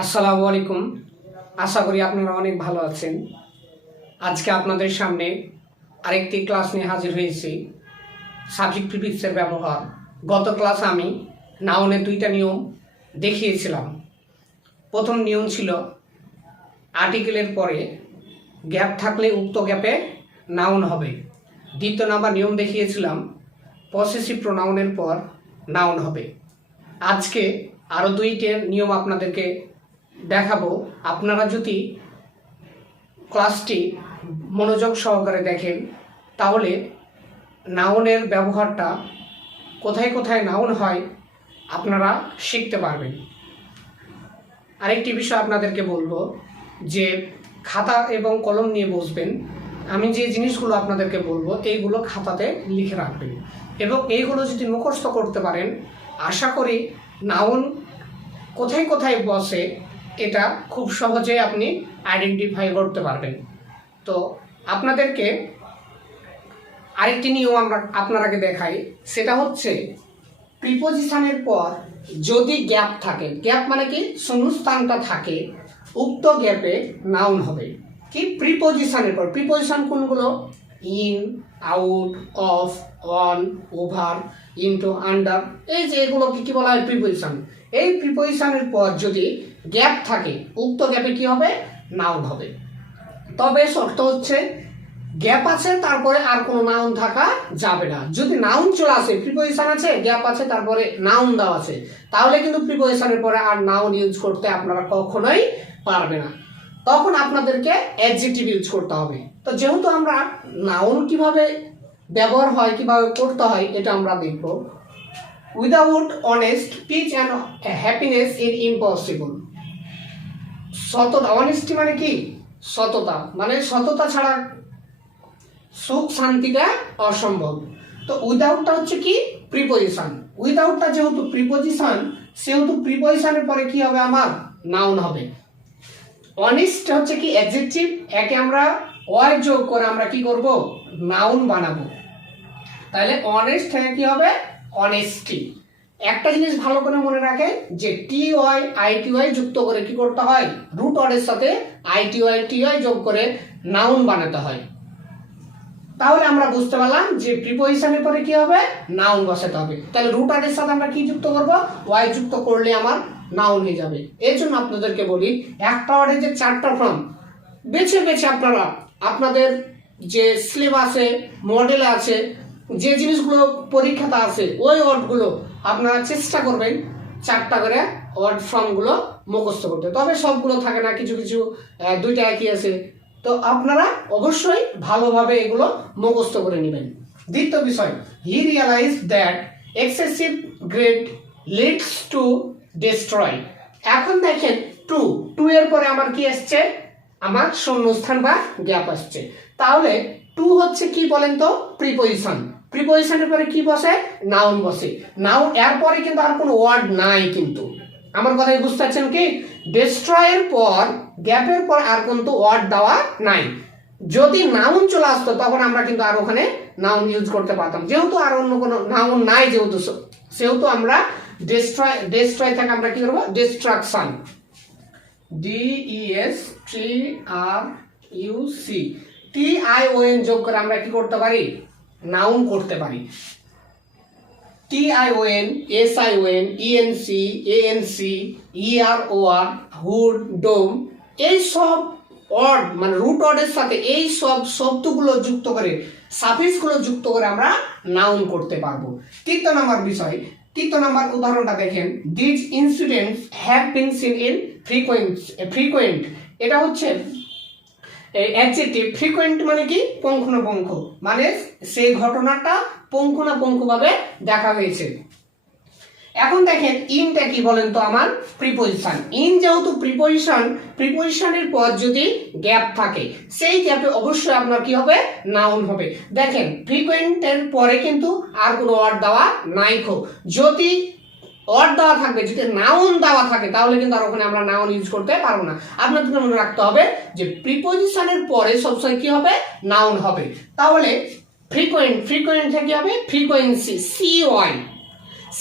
আসসালামু আলাইকুম। আশা করি আপনারা অনেক ভালো আছেন। আজকে আপনাদের সামনে আরেকটি ক্লাস নিয়ে হাজির হয়েছি, সাবজেক্ট প্রিফিক্সের ব্যবহার। গত ক্লাসে আমি নাউনের দুইটা নিয়ম দেখিয়েছিলাম। প্রথম নিয়ম ছিল আর্টিকেলের পরে গ্যাপ থাকলে উক্ত গ্যাপে নাউন হবে। দ্বিতীয় নাম্বার নিয়ম দেখিয়েছিলাম পসেসিভ প্রোনাউনের পর নাউন হবে। আজকে আরও দুইটি নিয়ম আপনাদেরকে দেখাবো। আপনারা যদি ক্লাসটি মনোযোগ সহকারে দেখেন তাহলে নাউনের ব্যবহারটা কোথায় কোথায় নাউন হয় আপনারা শিখতে পারবেন। আরেকটি বিষয় আপনাদেরকে বলবো যে খাতা এবং কলম নিয়ে বসবেন। আমি যে জিনিসগুলো আপনাদেরকে বলবো এইগুলো খাতাতে লিখে রাখবেন এবং এইগুলো যদি মুখস্থ করতে পারেন আশা করি নাউন কোথায় কোথায় বসে এটা খুব সহজে আপনি আইডেন্টিফাই করতে পারবেন। তো আপনাদেরকে আরেকটি নিয়ম আমরা আপনারাকে দেখাই, সেটা হচ্ছে প্রিপোজিশনের পর যদি গ্যাপ থাকে, গ্যাপ মানে কি শূন্যস্থানটা থাকে, উক্ত গ্যাপে নাউন হবে। কি প্রিপোজিশনের পর, প্রিপোজিশন কোনগুলো? In, out, of, on, over, into, under, এই যে এগুলোকে কি বলা হয়? প্রিপোজিশন। এই প্রিপোজিশনের পর যদি গ্যাপ থাকে উক্ত গ্যাপে কি হবে? নাউন হবে। তবে শর্ত হচ্ছে গ্যাপ আছে তারপরে আর কোনো নাউন থাকা যাবে না। যদি নাউন চলে আসে, প্রিপোজিশন আছে, গ্যাপ আছে, তারপরে নাউন দেওয়া আছে, তাহলে কিন্তু প্রিপোজিশনের পরে আর নাউন ইউজ করতে আপনারা কখনোই পারবে না। তখন আপনাদেরকে অ্যাডজেক্টিভ ইউজ করতে হবে। তো যেহেতু আমরা নাউন কিভাবে ব্যবহার হয়, কিভাবে করতে হয়, এটা আমরা দেখব। Without honest peace and happiness is impossible. সততা, অনেস্টি মানে কি? সততা, মানে সততা ছাড়া সুখ শান্তিটা অসম্ভব। তো উইদাউটটা হচ্ছে কি? প্রিপোজিশন। উইদাউটটা যেহেতু প্রিপোজিশন, সেহেতু প্রিপোজিশনের পরে কি হবে? আমার নাউন হবে। অনেস্ট হচ্ছে কি? অ্যাডজেক্টিভ, একে আমরা ওয়াই যোগ করে আমরা কি করব? নাউন বানাবো। তাহলে অনেস্ট থেকে কি হবে? অনেস্টি। একটা জিনিস ভালো করে মনে রাখে যে T Y I T Y যুক্ত করে কি করতে হয়? রুট ওয়ার্ডের সাথে আই টি ওয়াই যোগ করে নাউন বানাতে হয়। তাহলে আমরা বুঝতে পারলাম যে প্রিপোজিশনের পরে কি হবে? নাউন বসাতে হবে। তাহলে রুট ওয়ার্ডের সাথে আমরা কি যুক্ত করব? ওয়াই যুক্ত করলে আমার নাউন হয়ে যাবে। এর জন্য আপনাদেরকে বলি, একটা ওয়ার্ডের যে 4টা ফর্ম বেছে বেছে আপনারা আপনাদের যে সিলেবাসে মডেলে আছে, যে জিনিসগুলো পরীক্ষাতে আছে, ওই ওয়ার্ডগুলো আপনারা চেষ্টা করবেন 4টা করে ওয়ার্ড ফর্মগুলো মুখস্থ করতে। তবে সবগুলো থাকে না, কিছু কিছু 2টা একই আছে। তো আপনারা অবশ্যই ভালোভাবে এগুলো মুখস্থ করে নেবেন। দ্বিতীয় বিষয়, he realise that excessive greed leads to destroy. এখন দেখেন টু এর পরে আমার কি আসছে? আমার শূন্যস্থান বা গ্যাপ আসছে। তাহলে টু হচ্ছে কি বলেন তো? প্রিপোজিশন। প্রিপোজিশনের পরে কি বসে? নাউন বসে। নাউন এর পরে কিন্তু আর কোনো ওয়ার্ড নাই। কিন্তু আমার কথা বুঝতে পারছেন কি? ডিস্ট্রয়ের পর গ্যাপের পর আর কিন্তু ওয়ার্ড দেওয়া নাই। যদি নাউন চলে আসতো তখন আমরা কিন্তু আর ওখানে নাউন ইউজ করতে পারতাম। যেহেতু আর অন্য কোনো নাউন নাই যেহেতু, সেহেতু আমরা ডিস্ট্রয় থেকে আমরা কি করবো? ডিস্ট্রাকশন, DESTRUC, TION যোগ করে আমরা কি করতে পারি? নাউন করতে পারি। TION, SION, ENC, ANC, EROR, hood, dom, এই সব ওয়ার্ড মানে রুট ওয়ার্ডের সাথে এই সব শব্দগুলো যুক্ত করে, সাফিক্সগুলো যুক্ত করে আমরা নাউন করতে পারবো। তৃতীয় নম্বর উদাহরণটা দেখেন। This incidents have been seen in frequent. এটা হচ্ছে অ্যাডজেক্টিভ। ফ্রিকোয়েন্ট মানে কি? পুঙ্খানুপুঙ্খ, মানে সেই ঘটনাটা পুঙ্খানুপুঙ্খভাবে দেখা হয়েছে। এখন দেখেন ইনটা কি বলেন তো? আমার প্রিপোজিশন। ইন যেহেতু প্রিপোজিশনের পর যদি গ্যাপ থাকে, সেই গ্যাপে অবশ্যই আপনার কি হবে? নাউন হবে। দেখেন ফ্রিকোয়েন্টের পরে কিন্তু আর কোনো ওয়ার্ড দেওয়া নাই। যদি ওয়ার্ড দেওয়া থাকবে, যদি নাউন দেওয়া থাকে, তাহলে কিন্তু আর ওখানে আমরা নাউন ইউজ করতে পারবো না। আপনাদেরকে মনে রাখতে হবে যে প্রিপোজিশনের পরে সবসময় কি হবে? নাউন হবে। তাহলে ফ্রিকোয়েন্ট থেকে হবে ফ্রিকোয়েন্সি, CY।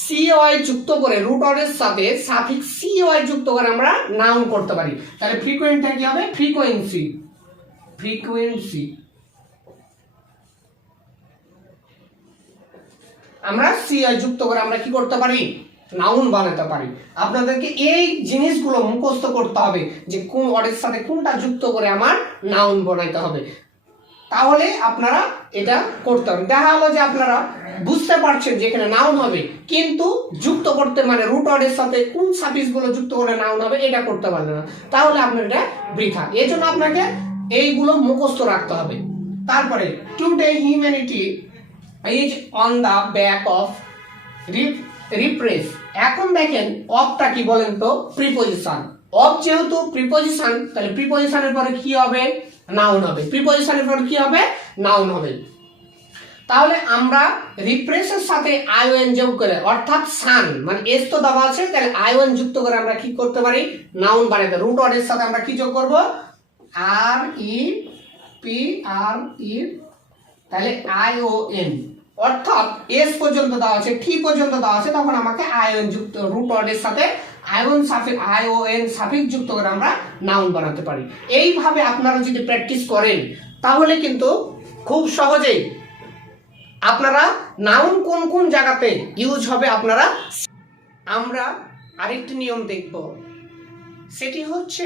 সিওয়াই যুক্ত করে রুট অর্ডের সাথে সাফিক্স সিওয়াই যুক্ত করে আমরা নাউন করতে পারি। তাহলে ফ্রিকোয়েন্টটা কি হবে? ফ্রিকোয়েন্সি। ফ্রিকোয়েন্সি আমরা সিওয়াই যুক্ত করে আমরা কি করতে পারি? নাউন বানাতে পারি। আপনাদেরকে এই জিনিসগুলো মুখস্থ করতে হবে যে কোন ওয়ার্ডের সাথে কোনটা যুক্ত করে আমার নাউন বানাইতে হবে, তাহলে আপনারা এটা করতে হবে। দেখা হলো যে আপনারা বুঝতে পারছেন যে এখানে নাউন হবে, কিন্তু যুক্ত করতে মানে রুট ওয়ার্ডের সাথে কোন সাফিক্স গুলো যুক্ত করে নাউন হবে এটা করতে পারলেন না, তাহলে আপনার এটা বৃথা। এই জন্য আপনাকে এইগুলো মুখস্থ রাখতে হবে। তারপরে today humanity is on the back of repress. এখন দেখেন অফটা কি বলেন তো? প্রিপজিশন। অফ যেহেতু প্রিপজিশন, তাহলে প্রিপজিশনের পরে কি হবে? নাউন হবে। প্রিপজিশনের পরে কি হবে? নাউন হবে। তাহলে আমরা রিপ্রেসের সাথে আইওএন যোগ করে, অর্থাৎ সান মানে এস তো দেওয়া আছে, তাহলে আইওএন যুক্ত করে আমরা কি করতে পারি? নাউন বানাতে। রুট ওয়ার্ডের সাথে আমরা কি যোগ করব? আর ই পি আর ই, তাহলে আইওএন, অর্থাৎ এস পর্যন্ত দেওয়া আছে, টি পর্যন্ত দেওয়া আছে, তখন আমাকে আইওএন যুক্ত রুট ওয়ার্ডের সাথে আইওএন সাফিক্স যুক্ত করে আমরা নাউন বানাতে পারি। এইভাবে আপনারা যদি প্র্যাকটিস করেন তাহলে কিন্তু খুব সহজেই আপনারা নাউন কোন কোন জায়গাতে ইউজ হবে আপনারা। আমরা আরেকটি নিয়ম দেখব, সেটি হচ্ছে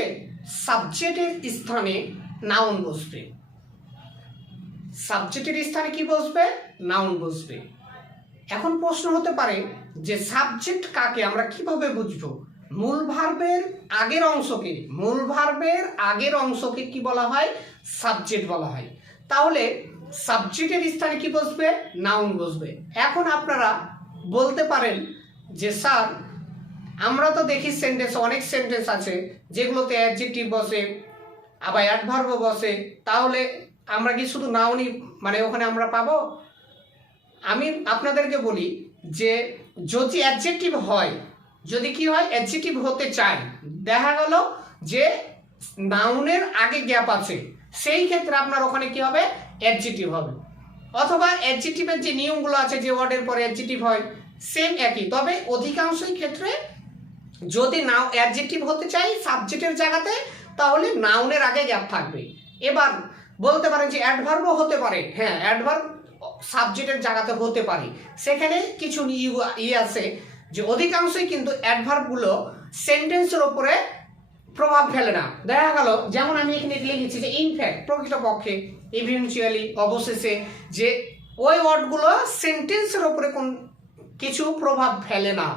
সাবজেক্টের স্থানে নাউন বসবে। সাবজেক্টের স্থানে কি বসবে? নাউন বসবে। এখন প্রশ্ন হতে পারে যে সাবজেক্ট কাকে আমরা কিভাবে বুঝবো? মূল ভার্বের আগের অংশকে কি বলা হয়? সাবজেক্ট বলা হয়। তাহলে সাবজেক্টের স্থানে কি বসবে? নাউন বসবে। এখন আপনারা বলতে পারেন যে স্যার আমরা তো দেখি অনেক সেন্টেন্স আছে যেগুলোতে অ্যাডজেক্টিভ বসে, আবার অ্যাডভার্বও বসে, তাহলে আমরা কি শুধু নাউনই মানে ওখানে আমরা পাবো? আমি আপনাদেরকে বলি যে যদি অ্যাডজেক্টিভ হয়, যদি কি হয় অ্যাডজেক্টিভ হতে চায়, দেখা গেল যে নাউনের আগে গ্যাপ আছে, সেই ক্ষেত্রে আপনার ওখানে কি হবে? অ্যাডজেক্টিভ হবে। অথবা অ্যাডজেক্টিভের যে নিয়মগুলো আছে, যে ওয়ার্ডের পরে অ্যাডজেক্টিভ হয় সেম একই, তবে অধিকাংশই ক্ষেত্রে যদি অ্যাডজেক্টিভ হতে চাই সাবজেক্টের জায়গাতে, তাহলে নাউনের আগে গ্যাপ থাকবে। এবার বলতে পারেন যে অ্যাডভার্বও হতে পারে, হ্যাঁ অ্যাডভার্ব সাবজেক্টের জায়গাতে হতে পারে। সেখানে কিছু আছে যে অধিকাংশই কিন্তু অ্যাডভার্বগুলো সেন্টেন্সের উপরে প্রভাব ফেলে না। দেখা গেল যেমন আমি এখানে লিখেছি যে ইনফ্যাক্ট, প্রকৃতপক্ষে, ইভেনচুয়ালি, অবশেষে, যে ওই ওয়ার্ডগুলো সেন্টেন্সের উপরে কোন কিছু প্রভাব ফেলে না,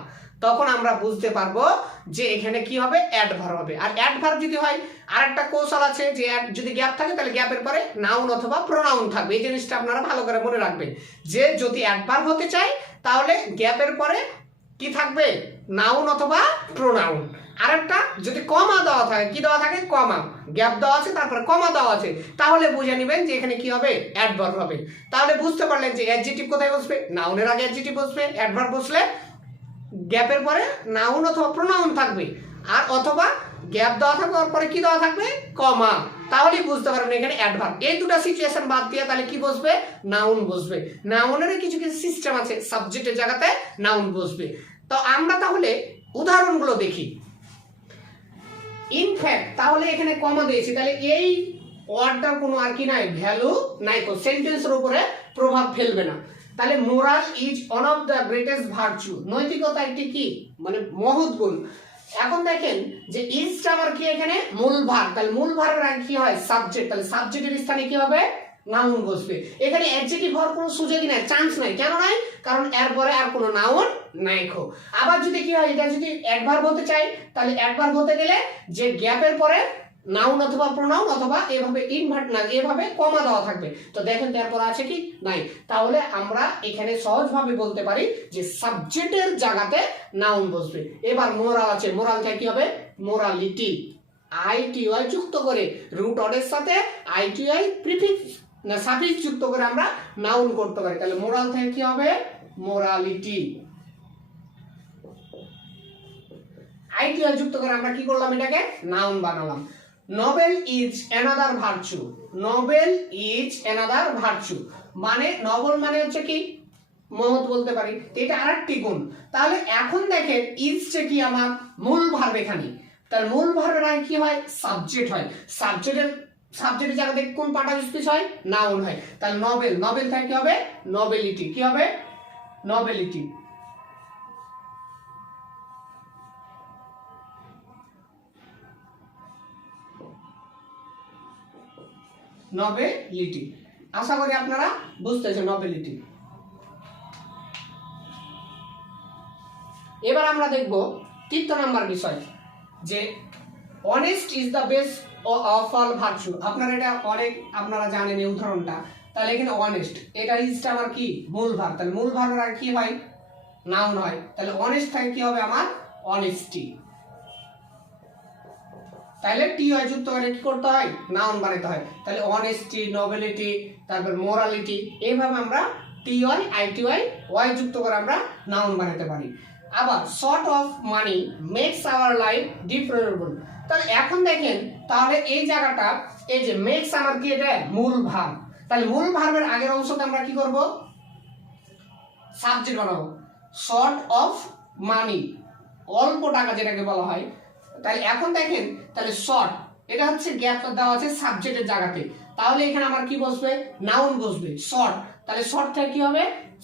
তখন আমরা বুঝতে পারবো যে এখানে কি হবে? অ্যাডভার্ব হবে। আর অ্যাডভার্ব যদি হয়, আরেকটা কৌশল আছে যে যদি গ্যাপ থাকে তাহলে গ্যাপের পরে নাউন অথবা প্রোনাউন থাকবে। এই জিনিসটা আপনারা ভালো করে মনে রাখবেন যে যদি অ্যাডভার্ব হতে চাই তাহলে গ্যাপের পরে কি থাকবে? নাউন অথবা প্রোনাউন। আরেকটা যদি কমা দেওয়া থাকে, কি দেওয়া থাকে? কমা, গ্যাপ দেওয়া আছে তারপরে কমা দেওয়া আছে, তাহলে বুঝে নেবেন যে এখানে কি হবে? অ্যাডভার্ব হবে। তাহলে বুঝতে পারলেন যে অ্যাডজেক্টিভ কোথায় বসবে? নাউনের আগে অ্যাডজেক্টিভ বসবে, অ্যাডভার্ব বসলে গ্যাপের পরে নাউন অথবা প্রোনাউন থাকবে, আর অথবা গ্যাপ দেওয়া থাকবে ওর পরে কি দেওয়া থাকবে? কমা। তাহলেই বুঝতে পারবেন এখানে অ্যাডভার্ব। এই দুটো সিচুয়েশন বাদ দিয়ে তাহলে কি বসবে? নাউন বসবে। নাউনের কিছু কিছু সিস্টেম আছে, সাবজেক্টের জায়গাতে নাউন বসবে। তো আমরা তাহলে উদাহরণগুলো দেখি। ইনফ্যাক্ট, তাহলে এখানে কমা দিয়েছি, তাহলে এই ওয়ার্ডটার কোনো আর কি নাই, ভ্যালু নাই, তো সেন্টেন্সের উপরে প্রভাব ফেলবে না। তাহলে moral is one of the greatest virtue, নৈতিকতা একটি কি মানে মহৎ গুণ। এখন দেখেন যে ইজটা আমার কি এখানে মূল ভার্ব, তাহলে মূল ভার্বের আগে কি হয়? সাবজেক্ট, তাহলে সাবজেক্টের স্থানে কি হবে? নাউন বসবে। এখানে অ্যাডজেক্টিভ হওয়ার কোনো সুযোগই নাই, চান্স নাই। কেন নাই? কারণ এর পরে আর কোনো নাউন নাই। আবার যদি কি হয়, এটা যদি অ্যাডভার্ব হতে চাই, তাহলে অ্যাডভার্ব হতে গেলে যে গ্যাপের পরে নাউন অথবা প্রোনাউন অথবা এভাবে ইনভার্ট না এভাবে কমা দেওয়া থাকবে। তো দেখেন তারপর আছে কি? নাই। তাহলে আমরা এখানে সহজভাবে বলতে পারি যে সাবজেক্টের জায়গাতে নাউন বসবে। এবার মোরাল আছে, মোরাল থেকে কি হবে? মোরালিটি, আইটিআই যুক্ত করে রুট ওয়ার্ডের সাথে আইটিআই প্রিফিক্স না সাফিক্স যুক্ত করে আমরা নাউন করতে পারি। তাহলে মোরাল থেকে কি হবে? মোরালিটি। আইটিআই যুক্ত করে আমরা কি করলাম? এটাকে নাউন বানালাম। Nobel is another virtue, Nobel is another virtue মানে নোবেল মানে হচ্ছে কি? মহৎ বলতে পারি। এটা আরেকটি গুণ। তাহলে এখন দেখেন ইজটা কি আমার মূল ভার্ব এখানে, তার মূল ভার্বের আগে কি হয় সাবজেক্ট হয়, সাবজেক্টের জায়গাতে কোন পার্ট স্পিচ হয় নাউন হয়। তাহলে নবেল, নবেল থেকে কি হবে নবেলিটি, কি হবে নবেলিটি। নবেলিটি, আশা করি আপনারা বুঝতেছেন নবেলিটি। এবার আমরা দেখব তৃতীয় নাম্বার বিষয়, যে honest is the best of all virtue. আপনারা এটা অনেক আপনারা জানেন এই উদাহরণটা। তাহলে এখানে অনেস্ট, এটা ইজটা আমার কি মূল ভার্ব, তাহলে মূল ভার্বের আগে কি হয় নাউন হয়। তাহলে অনেস্ট থেকে কি হবে আমার অনেস্টি। তাহলে টি ওয়াই যুক্ত করে কি করতে হয় নাউন বানাতে হয়। তাহলে অনেস্টি, নোবেলিটি, তারপর মোরালিটি, এইভাবে আমরা T Y I T Y Y যুক্ত করে আমরা নাউন বানাতে পারি। আবার short of money makes our life deferrable. তাহলে এখন দেখেন, তাহলে এই জায়গাটা এই যে মেক্স আমার কি এটা মূল ভার্ব, তাহলে মূল ভার্বের আগের অংশতে আমরা কি করব সাবজেক্ট বানাবো। শর্ট অফ মানি, অল্প টাকা যেটাকে বলা হয়। তাহলে এখন দেখেন, তাহলে শর্ট এটা হচ্ছে গ্যাপ দেওয়া আছে সাবজেক্টের জায়গাতে, তাহলে এখানে আমার কি বসবে নাউন বসবে শর্ট। তাহলে শর্ট থেকে কি হবে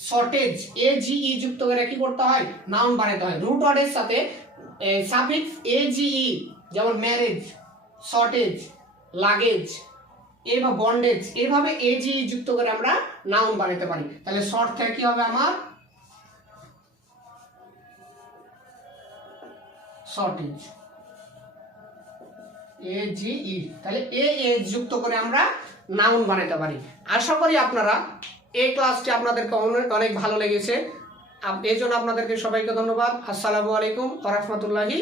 শর্টেজ, এ জি ই যুক্ত করে কি করতে হয় নাউন বানাতে হয়। রুট ওয়ার্ডের সাথে সাফিক্স এ জি ই, যেমন ম্যারেজ, শর্টেজ, লাগেজ, এভাবে বন্ডেজ, এভাবে এ জি ই যুক্ত করে আমরা নাউন বানাতে পারি। তাহলে শর্ট থেকে কি হবে আমার শর্টেজ, এ জি ই, তাহলে এ যুক্ত করে আমরা নাউন বানাতে পারি। আশা করি আপনারা এই ক্লাসটি আপনাদেরকে অনেক ভালো লেগেছে। এই জন্য আপনাদেরকে সবাইকে ধন্যবাদ। আসসালামু আলাইকুম ওয়া রাহমাতুল্লাহি।